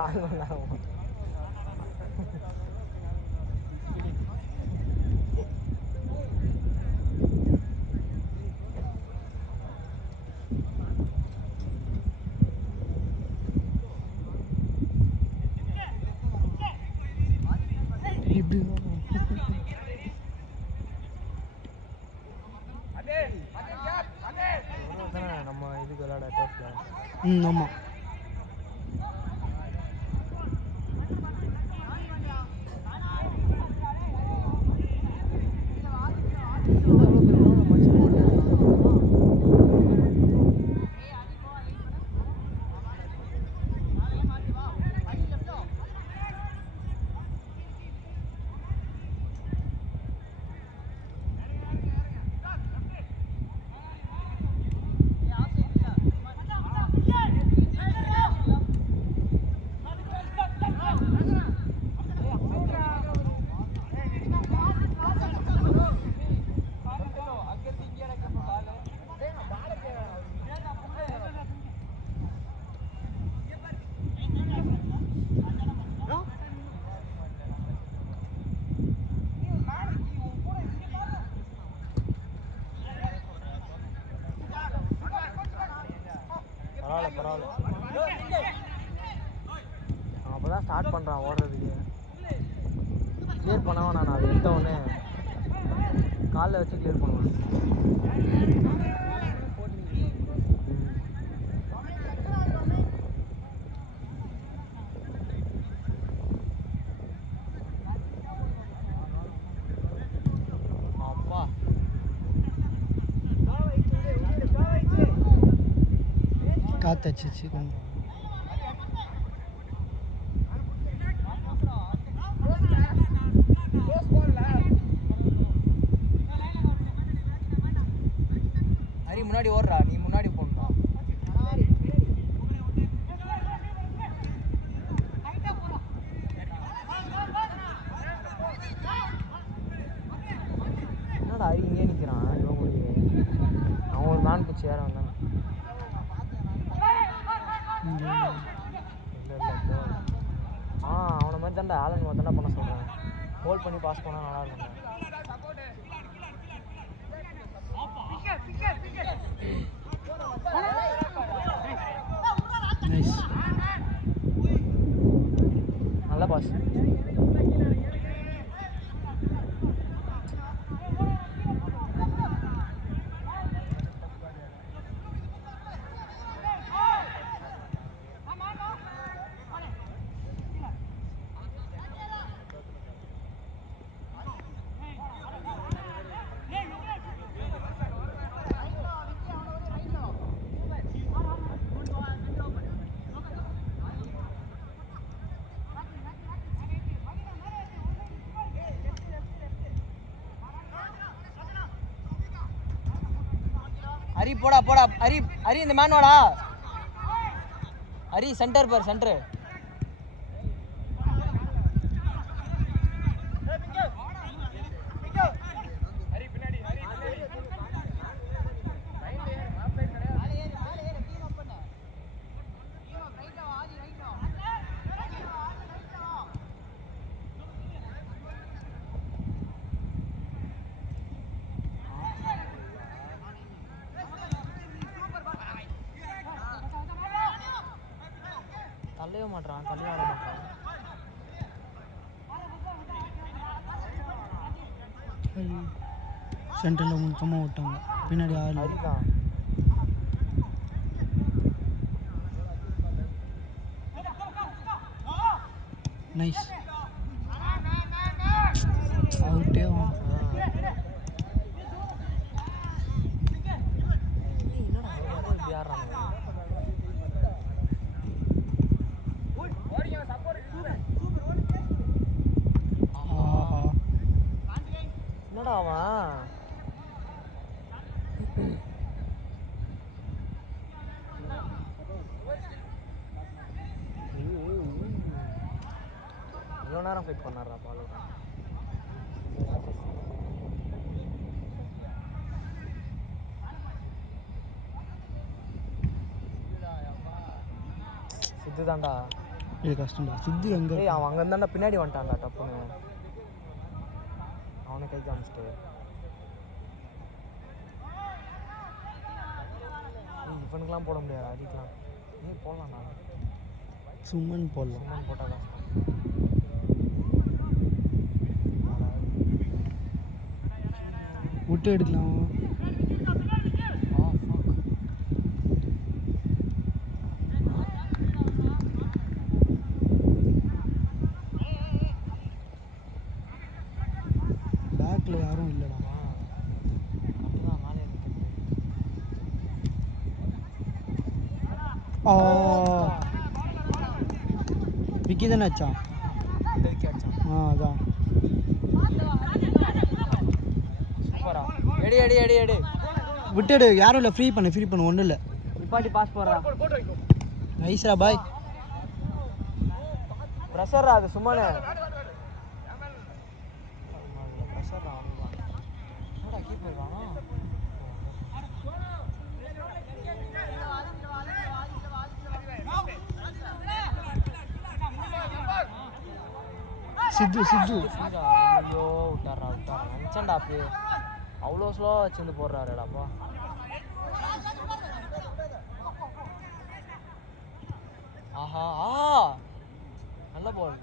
4 மணி நேரம் நம்ம இதுக்கு விளையாட டர்ஃப்ல ஆமாம் அப்பதான் ஸ்டார்ட் பண்றான் ஓடுறதுக்கு. கிளியர் பண்ணவன் நான் அதை எடுத்த உடனே காலில் வச்சு கிளியர் பண்ணுவேன். அப்பா காத்தடிச்சிச்சு கொஞ்சம். ஹரி முன்னாடி ஓடுறா, நீ முன்னாடி போகணும்டா. என்னடா ஹரி இங்கே நிற்கிறான் இவன் கூடயே? அவன் ஒரு மேன் பிடிச்சி யாரும் வந்தானே. இல்லை அவனை மாதிரி தான்டா ஆலன் மாதிரி தான்டா பண்ண சொல்கிறேன். ஹோல்ட் பண்ணி பாஸ் பண்ணால் நல்லா இருக்கும். நல்ல பாஸ். ஹரி போடா போடா ஹரி ஹரி இந்த மேன் வாடா. ஹரி சென்டர் பார் சென்டர். தள்ளவே மாட்டான், தள்ளி ஆட மாட்டான். சென்டரில் மொத்தமாக விட்டாங்க, பின்னாடி ஆள். ஹரிதான் நைஸ் அவுட்டே. என்னடா அவன் இவ்வளோ நேரம் ஃபைட் பண்ணாரா பாலு? சித்து தான்டா. இது கஷ்டம்டா. சித்தி எங்கே? ஏய் அவன் அங்கே இருந்தாண்டா பின்னாடி வந்துட்டான்டா டப்புன்னு. அவனை கை காமிச்சிட்டு இவனுக்கெலாம் போட முடியாது, அடிக்கலாம். போடலாம் நான் சுமன் போடலாம். சுமன் போட்டால் கஷ்டம். விட்டு எடுக்கலாம். பேக்கில் யாரும் இல்லைடா. விக்கி தானே ஆச்சான்? அதான் சூப்பரா. எடி எடி எடி எடி விட்டுடு. யாரும் இல்லை. ஃப்ரீ பண்ணு ஒன்றும் இல்லை. இப்பாட்டி பாஸ் போடுறா. நைஸ்ரா பாய். ப்ரெஷர்ரா அது சும்மானே. ப்ரெஷர்ரா என்னடா கீப்பர் காணோம். சித்து ஐயோ விட்டாரா நினச்சேன்டா அப்பயே. அவ்வளோ ஸ்லோவாக வச்சுருந்து போடுறாருடாப்பா. ஆஹா நல்ல பால்.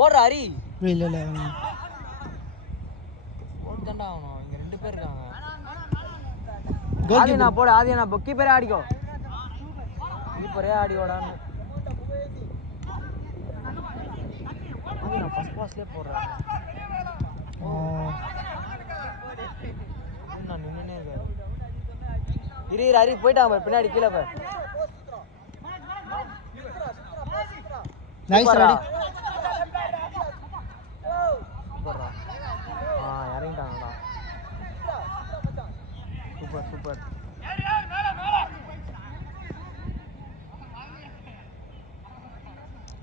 ஓடுற ஹரி. இல்லை ஓடுதாண்டா ஆகணும். இங்கே 2 பேர் இருக்காங்க. கோல் ஆதினா போடு. ஆதினா கீப்பரே ஆடிக்கோ. கீப்பரே ஆடி ஓடான்னு ஆதினா ஃபர்ஸ்ட் பாஸ்லேயே போடுறேன். நான் நின்றுனே இருக்காரு. இரு ஹரி போயிட்டாங்க பின்னாடி கீழே போய். நைஸ்ரா. சூப்பர்ரா. இறங்கிட்டாங்கடா. சூப்பர்.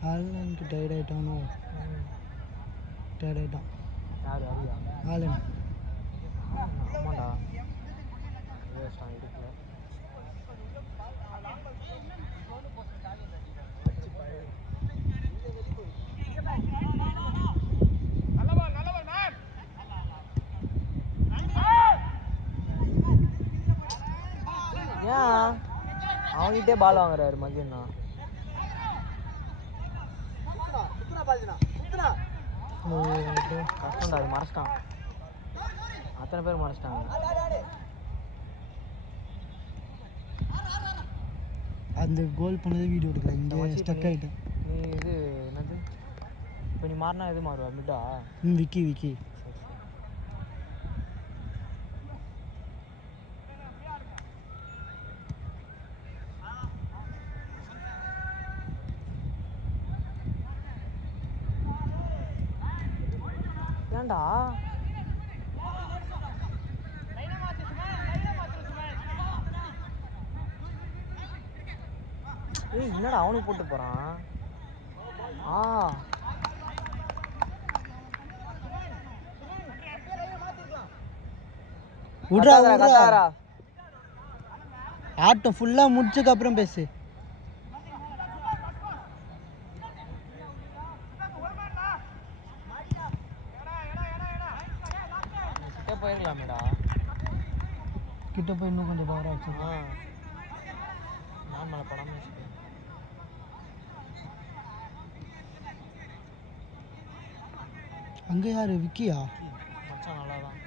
ஆலனுக்கு டயர்ட் ஆகிட்டானோ? டயர்ட் ஆகிட்டான். யார் ஹரியா? ஆலன். ஆமாண்டா வேஸ்டாக இருக்குல்ல. ஏன் அவங்ககிட்டே பால் வாங்குறாரு மதியம்னா? கஷ்டம்டா அது. மறைச்சிட்டான். அத்தனை பேர் மறைச்சிட்டாங்க. அந்த கோல் பண்ணது வீடியோ எடுக்கல. இங்கே ஸ்டக் ஆகிட்டேன். நீ இது என்னது இப்போ நீ மாறினா எது மாறுவா? மிட்டா? விக்கி. ஏன்டா ஏய் என்னடா அவனுக்கு போட்டு போறான்? விட்றா. ஆட்டம் ஃபுல்லாக முடிச்சதுக்கு அப்புறம் பேசு. போயிடலாமேடா. கிட்ட போய் இன்னும் கொஞ்சம் பவர் ஆச்சு. நான் மேலே படாமல் வச்சுக்கேன். அங்கே யாரு? விக்கியா? மச்சான் நல்லா தான்.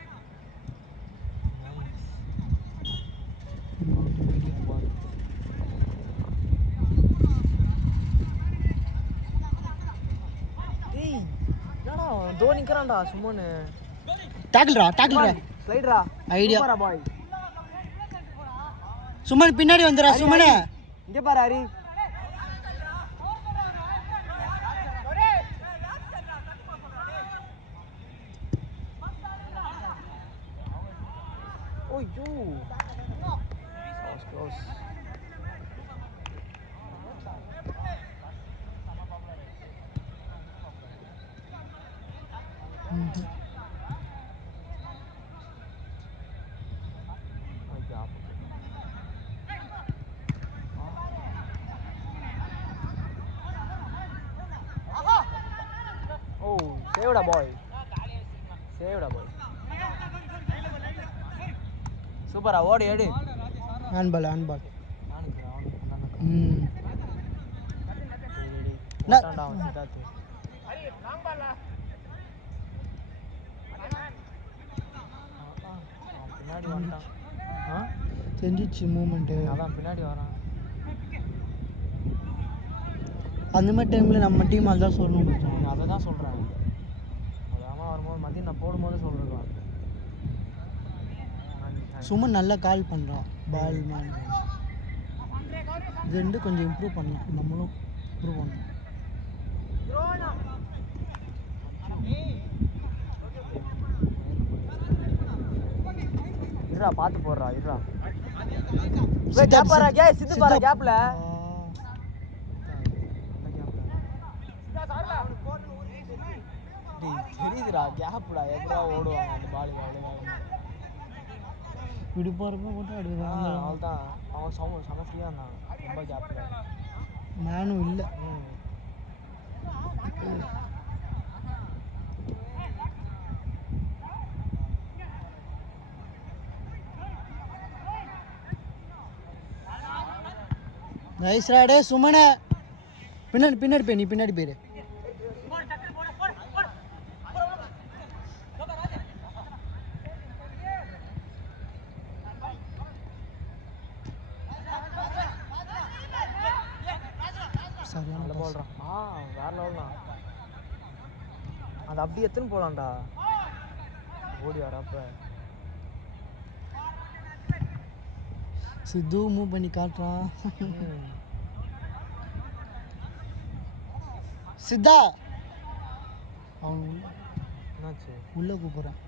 ஏய் என்னடா தோனிக்கிறான்டா சும்மானு. டாக்கிள்ரா ஸ்லைடரா ஐடியா. சூப்பரா பாய். சுமன் பின்னாடி வந்துடா. சுமனே இங்கே பாரு ஹரி. ஓய்யோ க்ளோஸ். சேவ்டா பாய் சூப்பரா ஓடி எடு ஹேண்ட்பால் நானுக்கு சித்தார்த்து பின்னாடி வந்துட்டான் செஞ்சிச்சு மூமெண்ட்டு. அதான் பின்னாடி வரான். அந்த மாதிரி டைமில் நம்ம டீம் அதுதான் சொல்லணும். அதை தான் சொல்கிறேன். அதாமல் வரும்போது மதியம் நான் போடும்போது சொல்லிருக்கலாம். சும்மா நல்லா கால் பண்ணுறான் பால் மேன். இது ரெண்டு கொஞ்சம் இம்ப்ரூவ் பண்ணலாம், நம்மளும் இம்ப்ரூவ் பண்ணணும். இருடா பார்த்து போடுறா இருடா. கேப்பாரா கே சித்து பாரு கேப்ல. தெரியுதுடா கேப்டா எப்படா ஓடுவாங்க அந்த பால் அவ்வளோ இப்படி போகிறப்ப மட்டும் எடுக்கிறாங்க. அவ்வளோதான் அவன் செம ஃப்ரீயாக இருந்தான். ரொம்ப கேப்ல நானும் இல்லை. நைஸ் ராடே சுமன. பின்னாடி போய் நீ பின்னாடி போயிரு. சரியான போடுறான். வேற லெவல்தான். அது அப்படி எத்தனை போகலான்டா ஓடி வரப்ப. சித்து மூவ் பண்ணி காட்டுறான். சித்தா அவன் என்னாச்சு உள்ளே கூப்பிட்றான்.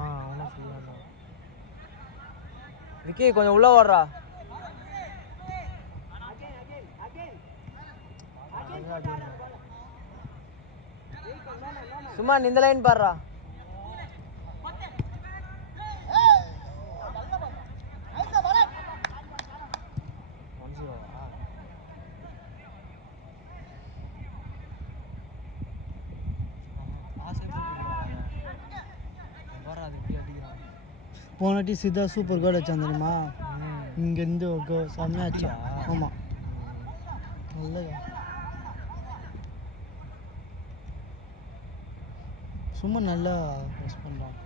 அவனே ஃப்ரீயாக விக்கி கொஞ்சம் உள்ள ஓடுறா. சும்மா இந்த லைன் பாடுறா. போனாட்டி சித்தா சூப்பர் கோல் வச்சான் தெரியுமா? இங்கேருந்து ஒரு கோல் செம்மையாச்சு. ஆமாம் நல்ல சும்மா நல்லா ப்ரெஸ் பண்ணுறான்.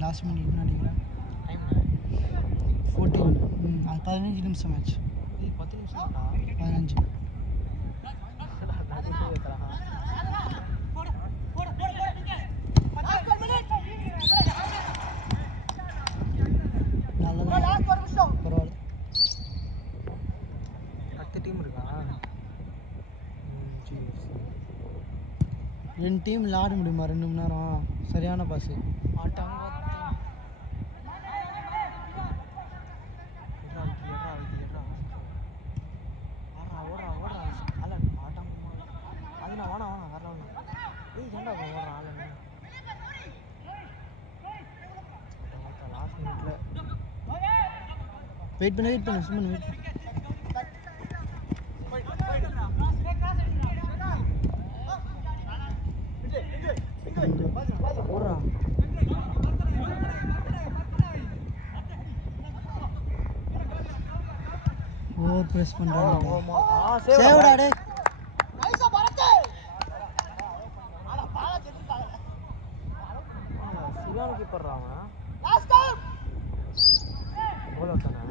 லாஸ்ட் மினிட் நினைக்கிறேன். 14 அது 15 நிமிஷம் மேட்ச். 10 நிமிஷம் 15 பரவாயில்ல. 10 டீம் இருக்கா? 2 டீம் விளாட முடியுமா 2 மணி நேரம்? சரியான பாஸ். வெயிட் பண்ணு சும்மா வெயிட். ப்ரெஸ் பண்ணுறாங்க சேவ் சேவடா டே சிவான் கீப்பர் அவன் கோல் தானே